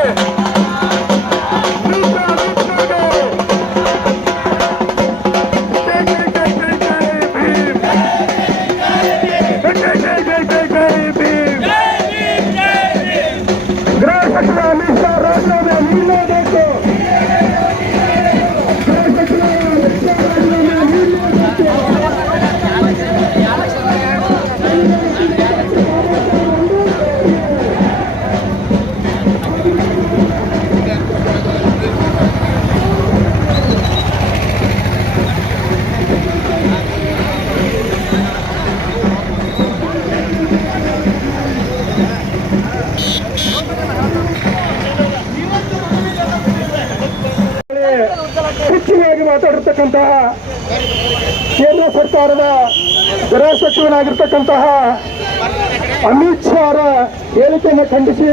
ಗೃಹ ಮಾತಾಡಿರ್ತಕ್ಕಂತಹ ಕೇಂದ್ರ ಸರ್ಕಾರದ ಗೃಹ ಸಚಿವನಾಗಿರ್ತಕ್ಕಂತಹ ಅಮಿತ್ ಶಾ ಅವರ ಹೇಳಿಕೆಯನ್ನು ಖಂಡಿಸಿ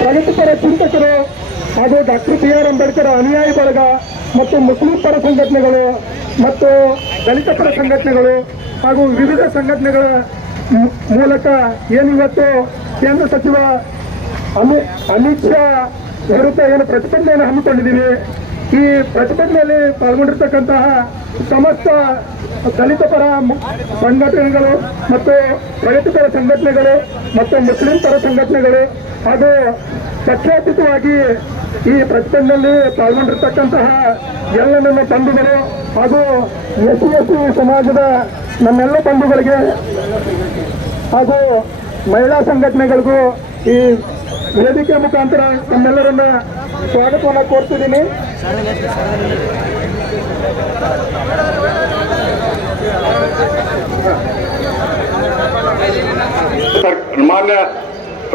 ಪ್ರಗತಿಪರ ಚಿಂತಕರು ಹಾಗೂ ಡಾಕ್ಟರ್ ಬಿ ಆರ್ ಅಂಬೇಡ್ಕರ್ ಅನುಯಾಯಿ ಬಳಗ ಮತ್ತು ಮುಸ್ಲಿಂ ಪರ ಸಂಘಟನೆಗಳು ಮತ್ತು ದಲಿತ ಪರ ಸಂಘಟನೆಗಳು ಹಾಗೂ ವಿವಿಧ ಸಂಘಟನೆಗಳ ಮೂಲಕ ಏನಿವತ್ತು ಕೇಂದ್ರ ಸಚಿವ ಅಮಿತ್ ಅಮಿತ್ ಶಾ ವಿರುದ್ಧ ಏನು ಪ್ರತಿಭಟನೆಯನ್ನು ಹಮ್ಮಿಕೊಂಡಿದ್ದೀವಿ. ಈ ಪ್ರತಿಭಟನೆಯಲ್ಲಿ ಪಾಲ್ಗೊಂಡಿರ್ತಕ್ಕಂತಹ ಸಮಸ್ತ ದಲಿತ ಪರ ಸಂಘಟನೆಗಳು ಮತ್ತು ಪ್ರಗತಿಪರ ಸಂಘಟನೆಗಳು ಮತ್ತು ಮುಸ್ಲಿಂ ಪರ ಸಂಘಟನೆಗಳು ಹಾಗೂ ಪಕ್ಷಾತೀತವಾಗಿ ಈ ಪ್ರತಿಭಟನೆಯಲ್ಲಿ ಪಾಲ್ಗೊಂಡಿರ್ತಕ್ಕಂತಹ ಎಲ್ಲ ನನ್ನ ಬಂಧುಗಳು ಹಾಗೂ ಎಸ್ ಸಿ ಸಮಾಜದ ನನ್ನೆಲ್ಲ ಬಂಧುಗಳಿಗೆ ಹಾಗೂ ಮಹಿಳಾ ಸಂಘಟನೆಗಳಿಗೂ ಈ ವೇದಿಕೆ ಮುಖಾಂತರ ತಮ್ಮೆಲ್ಲರನ್ನ ಸ್ವಾಗತವನ್ನು ಕೋರ್ತಿದ್ದೀನಿ. ಮಾನ್ಯ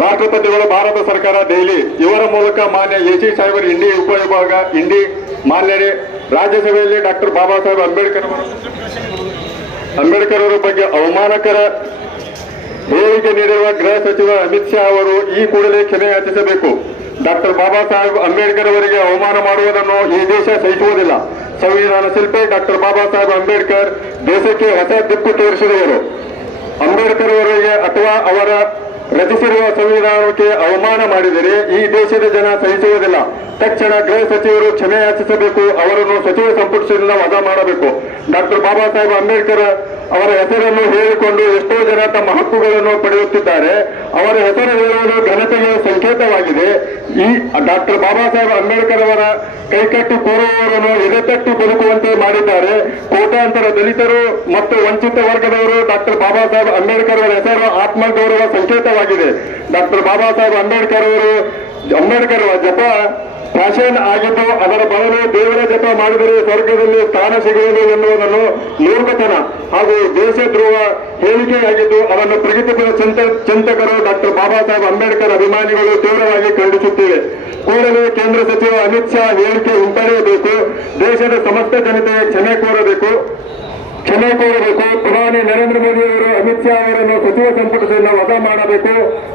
ರಾಷ್ಟ್ರಪತಿಗಳು, ಭಾರತ ಸರ್ಕಾರ, ದೆಹಲಿ, ಇವರ ಮೂಲಕ ಮಾನ್ಯ ಎ ಸಿ ಸಾಹೇಬರು, ಇಂಡಿ ಉಪವಿಭಾಗ, ಇಂಡಿ ಮಾನ್ಯರೇ, ರಾಜ್ಯಸಭೆಯಲ್ಲಿ ಡಾಕ್ಟರ್ ಬಾಬಾ ಸಾಹೇಬ್ ಅಂಬೇಡ್ಕರ್ ಅಂಬೇಡ್ಕರ್ ಅವರ ಬಗ್ಗೆ ಅವಮಾನಕರ ಹೇಳಿಕೆ ನೀಡಿರುವ ಗೃಹ ಸಚಿವ ಅಮಿತ್ ಶಾ ಅವರು ಈ ಕೂಡಲೇ ಕ್ಷಮೆ ಯಾಚಿಸಬೇಕು. ಡಾಕ್ಟರ್ ಬಾಬಾ ಸಾಹೇಬ್ ಅಂಬೇಡ್ಕರ್ ಅವರಿಗೆ ಅವಮಾನ ಮಾಡುವುದನ್ನು ಈ ದೇಶ ಸಹಿಸುವುದಿಲ್ಲ. ಸಂವಿಧಾನ ಶಿಲ್ಪಿ ಡಾಕ್ಟರ್ ಬಾಬಾ ಸಾಹೇಬ್ ಅಂಬೇಡ್ಕರ್ ದೇಶಕ್ಕೆ ಹೊಸ ದಿಕ್ಕು ತೋರಿಸಿದವರು ಅಂಬೇಡ್ಕರ್ ಅವರಿಗೆ ಅಥವಾ ಅವರ ರಚಿಸಿರುವ ಸಂವಿಧಾನಕ್ಕೆ ಅವಮಾನ ಮಾಡಿದರೆ ಈ ದೇಶದ ಜನ ಸಹಿಸುವುದಿಲ್ಲ. ತಕ್ಷಣ ಗೃಹ ಸಚಿವರು ಕ್ಷಮೆ ಯಾಚಿಸಬೇಕು, ಅವರನ್ನು ಸಚಿವ ಸಂಪುಟದಿಂದ ವಜಾ ಮಾಡಬೇಕು. ಡಾಕ್ಟರ್ ಬಾಬಾ ಸಾಹೇಬ್ ಅಂಬೇಡ್ಕರ್ ಅವರ ಹೆಸರನ್ನು ಹೇಳಿಕೊಂಡು ಎಷ್ಟೋ ಜನ ತಮ್ಮ ಹಕ್ಕುಗಳನ್ನು ಪಡೆಯುತ್ತಿದ್ದಾರೆ. ಅವರ ಹೆಸರು ಹೇಳುವುದು ಘನತೆಯ ಸಂಕೇತವಾಗಿದೆ. ಈ ಡಾಕ್ಟರ್ ಬಾಬಾ ಸಾಹೇಬ್ ಅಂಬೇಡ್ಕರ್ ಅವರ ಕೈಕಟ್ಟು ಕೋರುವವರನ್ನು ಎದೆತಟ್ಟು ಬದುಕುವಂತೆ ಮಾಡಿದ್ದಾರೆ. ಕೋಟ್ಯಾಂತರ ದಲಿತರು ಮತ್ತು ವಂಚಿತ ವರ್ಗದವರು ಡಾಕ್ಟರ್ ಬಾಬಾ ಸಾಹೇಬ್ ಅಂಬೇಡ್ಕರ್ ಅವರ ಹೆಸರು ಆತ್ಮಗೌರವ ಸಂಕೇತವಾಗಿದೆ. ಡಾಕ್ಟರ್ ಬಾಬಾ ಸಾಹೇಬ್ ಅಂಬೇಡ್ಕರ್ ಅವರು ಅಂಬೇಡ್ಕರ್ ಅವರ ಜಪ ಫ್ಯಾಷನ್ ಆಗಿದ್ದು ಅದರ ಬದಲು ದೇವರ ಜಪ ಮಾಡಿದರೆ ಸ್ವರ್ಗದಲ್ಲಿ ಸ್ಥಾನ ಸಿಗುವುದು ಎನ್ನುವುದನ್ನು ಮೂರ್ಖತನ ಹಾಗೂ ದೇಶದ್ರೋಹ ಹೇಳಿಕೆಯಾಗಿದ್ದು ಅದನ್ನು ಪ್ರಗತಿಪರ ಚಿಂತ, ಚಿಂತಕರು ಡಾಕ್ಟರ್ ಬಾಬಾ ಸಾಹೇಬ್ ಅಂಬೇಡ್ಕರ್ ಅಭಿಮಾನಿಗಳು ತೀವ್ರವಾಗಿ ಖಂಡಿಸುತ್ತಿವೆ ಕೂಡಲೇ ಕೇಂದ್ರ ಸಚಿವ ಅಮಿತ್ ಶಾ ಹೇಳಿಕೆ ಹಿಂಪಡೆಯಬೇಕು. ದೇಶದ ಸಮಸ್ತ ಜನತೆ ಕ್ಷಮೆ ಕೋರಬೇಕು. ಕ್ಷಮೆ ಕೋರಬೇಕು. ಪ್ರಧಾನಿ ನರೇಂದ್ರ ಮೋದಿ ಅವರು ಅಮಿತ್ ಶಾ ಅವರನ್ನು ಸಚಿವ ಸಂಪುಟದಿಂದ ವಜಾ ಮಾಡಬೇಕು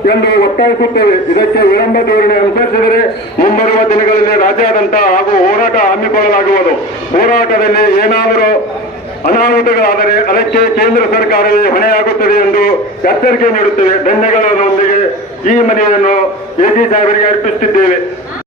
ಎಂದು ಒತ್ತಾಯಿಸುತ್ತೇವೆ. ಇದಕ್ಕೆ ವಿಳಂಬ ಧೋರಣೆ ಅನುಸರಿಸಿದರೆ ಮುಂಬರುವ ದಿನಗಳಲ್ಲಿ ರಾಜ್ಯಾದ್ಯಂತ ಹಾಗೂ ಹೋರಾಟ ಹಮ್ಮಿಕೊಳ್ಳಲಾಗುವುದು. ಹೋರಾಟದಲ್ಲಿ ಏನಾದರೂ ಅನಾಹುತಗಳಾದರೆ ಅದಕ್ಕೆ ಕೇಂದ್ರ ಸರ್ಕಾರವೇ ಹೊಣೆಯಾಗುತ್ತದೆ ಎಂದು ಎಚ್ಚರಿಕೆ ನೀಡುತ್ತೇವೆ. ಧನ್ಯಗಳೊಂದಿಗೆ ಈ ಮನೆಯನ್ನು ಎಜಿ ಸಾಹೇಬರಿಗೆ ಅರ್ಪಿಸುತ್ತಿದ್ದೇವೆ.